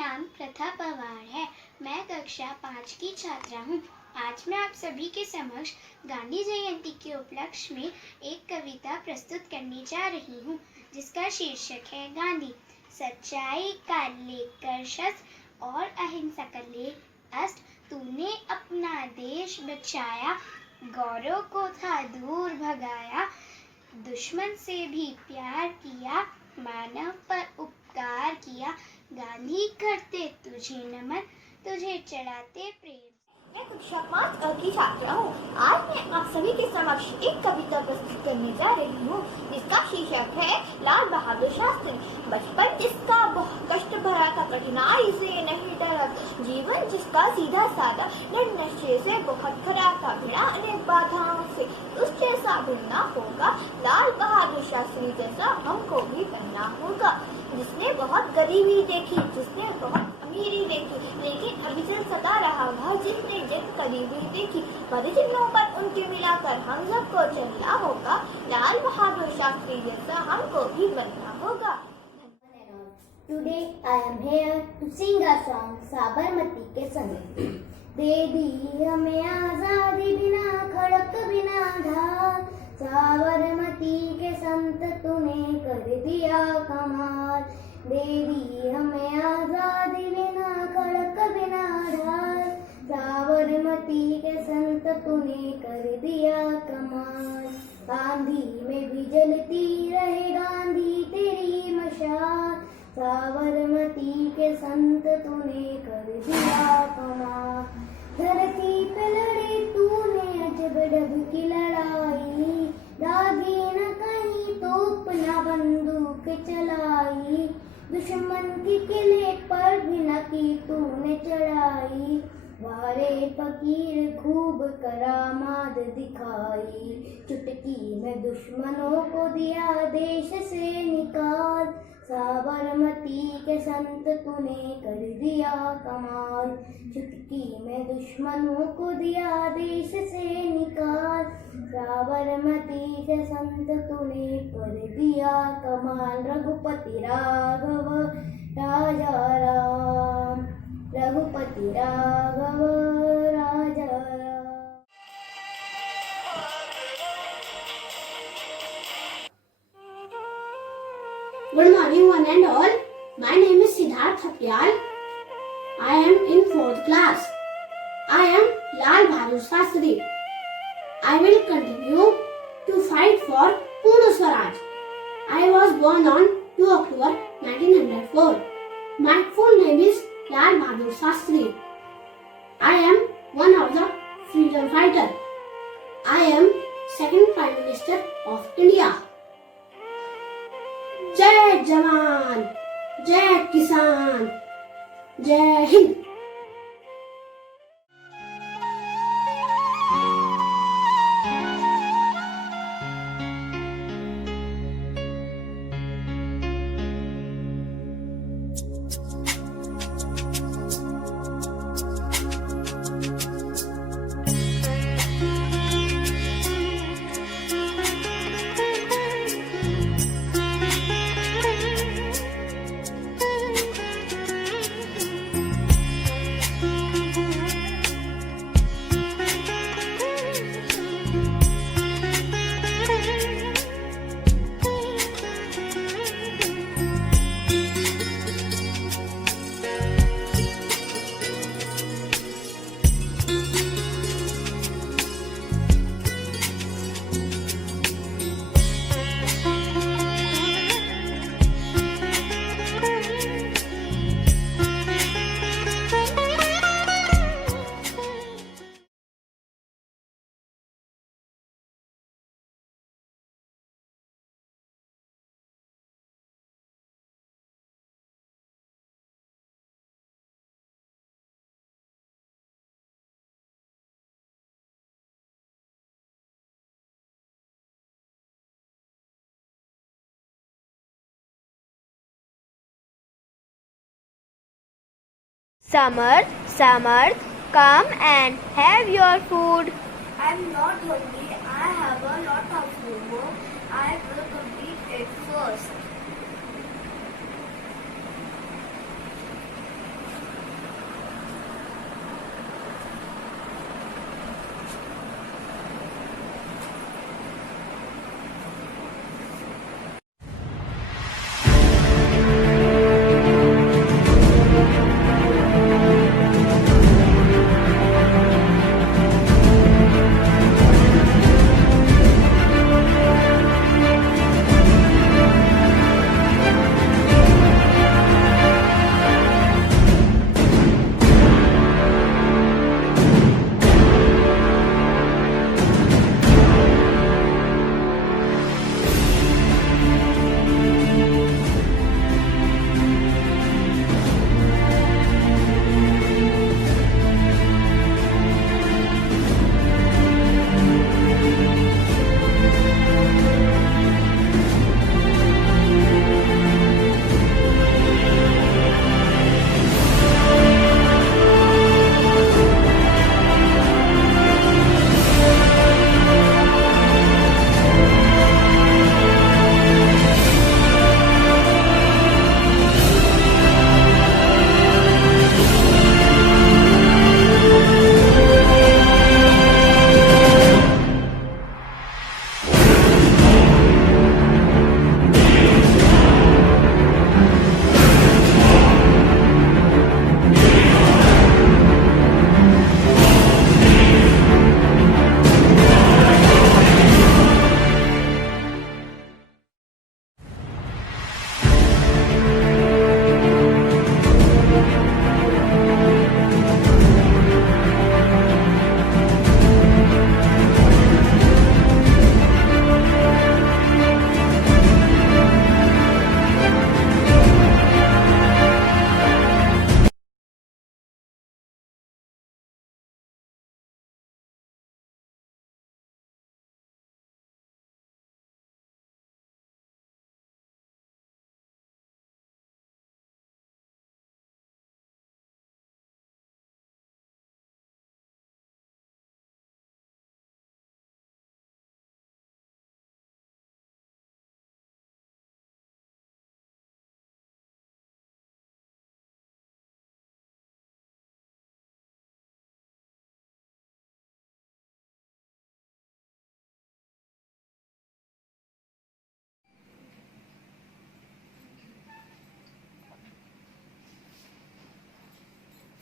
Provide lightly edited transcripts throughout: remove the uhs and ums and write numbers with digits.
नाम प्रथा पवार है। मैं कक्षा 5 की छात्रा हूँ। आज मैं आप सभी के समक्ष गांधी जयंती के उपलक्ष्य में एक कविता प्रस्तुत करने जा रही हूँ, जिसका शीर्षक है गांधी। सच्चाई का लेकर शस्त्र और अहिंसा का ले अस्त्र, तूने अपना देश बचाया, गौरव को था दूर भगाया, दुश्मन से भी प्यार किया, मानव पर उपकार किया, गांधी करते तुझे नमन, तुझे चढ़ाते प्रेम। मैं कक्षा 5 की छात्रा हूँ। आज मैं आप सभी के समक्ष एक कविता प्रस्तुत करने जा रही हूँ, जिसका शीर्षक है लाल बहादुर शास्त्री। बचपन जिसका बहुत कष्ट भरा था, कठिनाई से नहीं डरा, जीवन जिसका सीधा साधा, दृढ़ निश्चय से बहुत खरा था, बिना अनेक बाधाओं से उस जैसा बनना होगा, लाल बहादुर शास्त्री जैसा हमको भी बनना होगा। जिसने बहुत गरीबी देखी, जिसने बहुत अमीरी देखी, लेकिन अभी से सता रहा वह जिसने जिद करीबी देखी, परिजनों पर उनके मिलाकर हम सबको चलना होगा, लाल बहादुर शास्त्री जैसा हमको भी बनना होगा। Today I am here to sing a song Sabarmati के संग। दे दी हमें आजादी बिना खड़क बिना धार, साबरमती के संत तूने कर दिया कमाल। दे दी हमें आजादी बिना खड़क बिना ढाल, साबरमती के संत तूने कर दिया कमाल। गांधी में भी जलती रहे गांधी तेरी मशाल, साबरमती के संत तूने कर दिया कमाल। धरती पे लड़े तूने अजब ढब की लड़ाई, दागी न कहीं तोप न बंदूक चलाई, दुश्मन की किले पर भी न की तूने चढ़ाई, वारे फकीर खूब करामात दिखाई, चुटकी में दुश्मनों को दिया देश से निकाल, साबरमती के संत तूने कर दिया कमाल। चुटकी में दुश्मनों को दिया देश से निकाल, साबरमती के संत तूने कर दिया कमाल। रघुपति राघव राजा राम, रघुपति राघव राजा Ram. Good morning one and all. My name is Siddharth Hatyal. I am in 4th class. I am Lal Bahadur Shastri. I will continue to fight for Purna Swaraj. I was born on 2 October 1904. My full name is Lal Bahadur Shastri. I am one of the freedom fighter. I am second Prime Minister of India. जय जवान, जय किसान, जय Hind. Samarth, Samarth, come and have your food. I'm not hungry. I have a lot of homework. I will complete it first.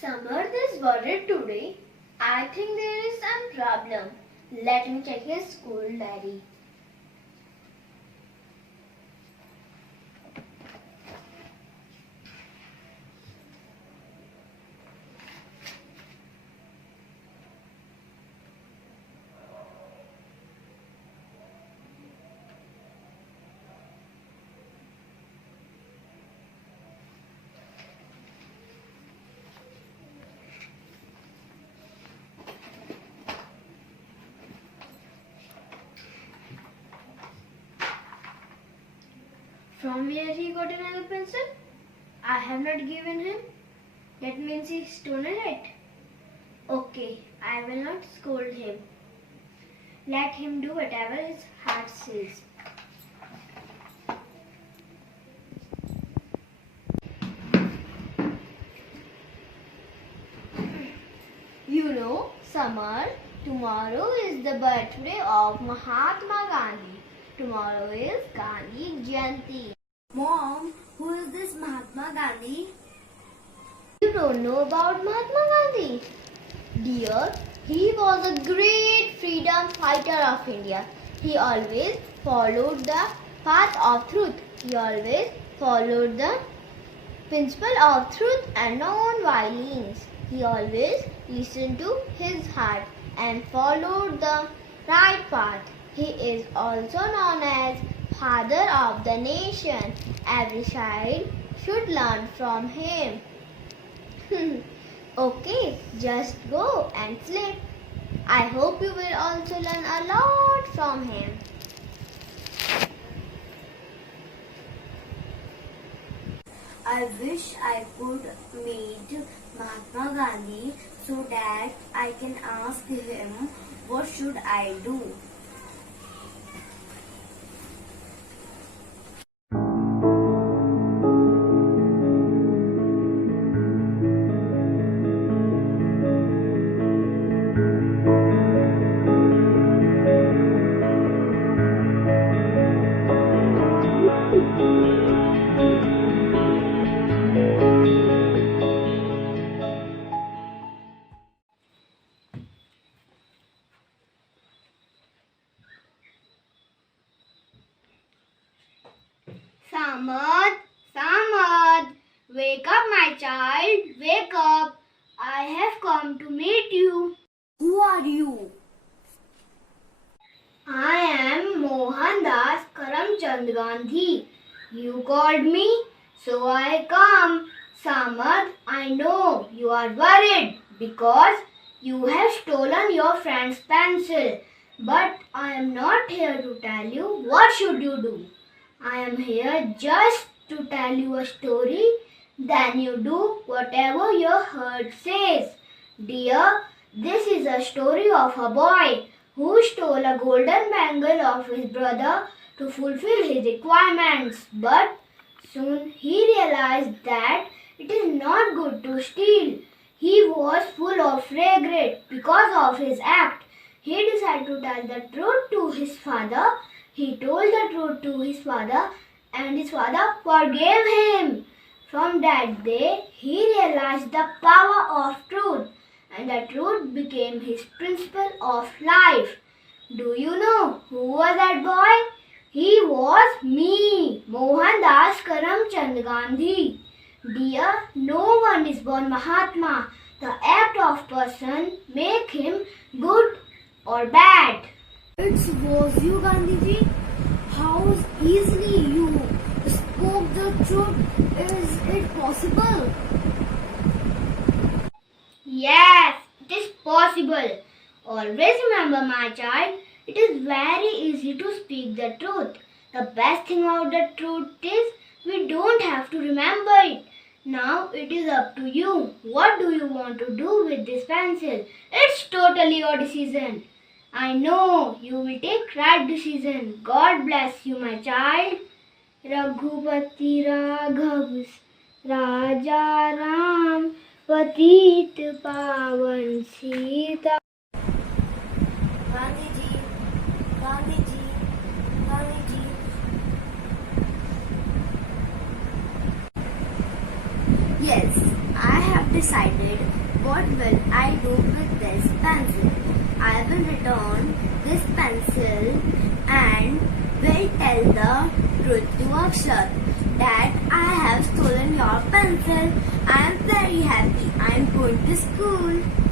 Samarth is worried today. I think there is some problem. Let me check his school diary. From where he got another pencil? I have not given him. That means he stolen it. Okay, I will not scold him. Let him do whatever his heart says. You know, Samar, tomorrow is the birthday of Mahatma Gandhi. Tomorrow is Gandhi Jayanti. Mom, who is this Mahatma Gandhi? You don't know about Mahatma Gandhi? Dear, he was a great freedom fighter of India. He always followed the path of truth. He always followed the principle of truth and non-violence. He always listened to his heart and followed the right path. He is also known as Father of the Nation. Every child should learn from him. Okay, just go and sleep. I hope you will also learn a lot from him. I wish I could meet Mahatma Gandhi so that I can ask him what should I do. Samarth, wake up my child, wake up. I have come to meet you. Who are you? I am Mohandas Karamchand Gandhi. You called me, so I come. Samarth, I know you are worried because you have stolen your friend's pencil. But I am not here to tell you what should you do. I am here just to tell you a story. Then you do whatever your heart says. Dear, this is a story of a boy who stole a golden bangle of his brother to fulfill his requirements. But soon he realized that it is not good to steal. He was full of regret because of his act. He decided to tell the truth to his father. He told the truth to his father and his father forgave him. From that day, he realized the power of truth and the truth became his principle of life. Do you know who was that boy? He was me, Mohandas Karamchand Gandhi. Dear, no one is born Mahatma. The act of person make him good or bad. It was you, Gandhiji. How easily you spoke the truth. Is it possible? Yes, it is possible. Always remember, my child, it is very easy to speak the truth. The best thing about the truth is we don't have to remember it. Now it is up to you. What do you want to do with this pencil? It's totally your decision. I know you will take right decision. God bless you, my child. Raghupati Raghav Raja Ram Patit Pavan Sita. Gandhiji, Gandhiji, Gandhiji. Yes, I have decided what will I do with this pencil. I will return this pencil and will tell the truth to Akshat that I have stolen your pencil. I am very happy. I am going to school.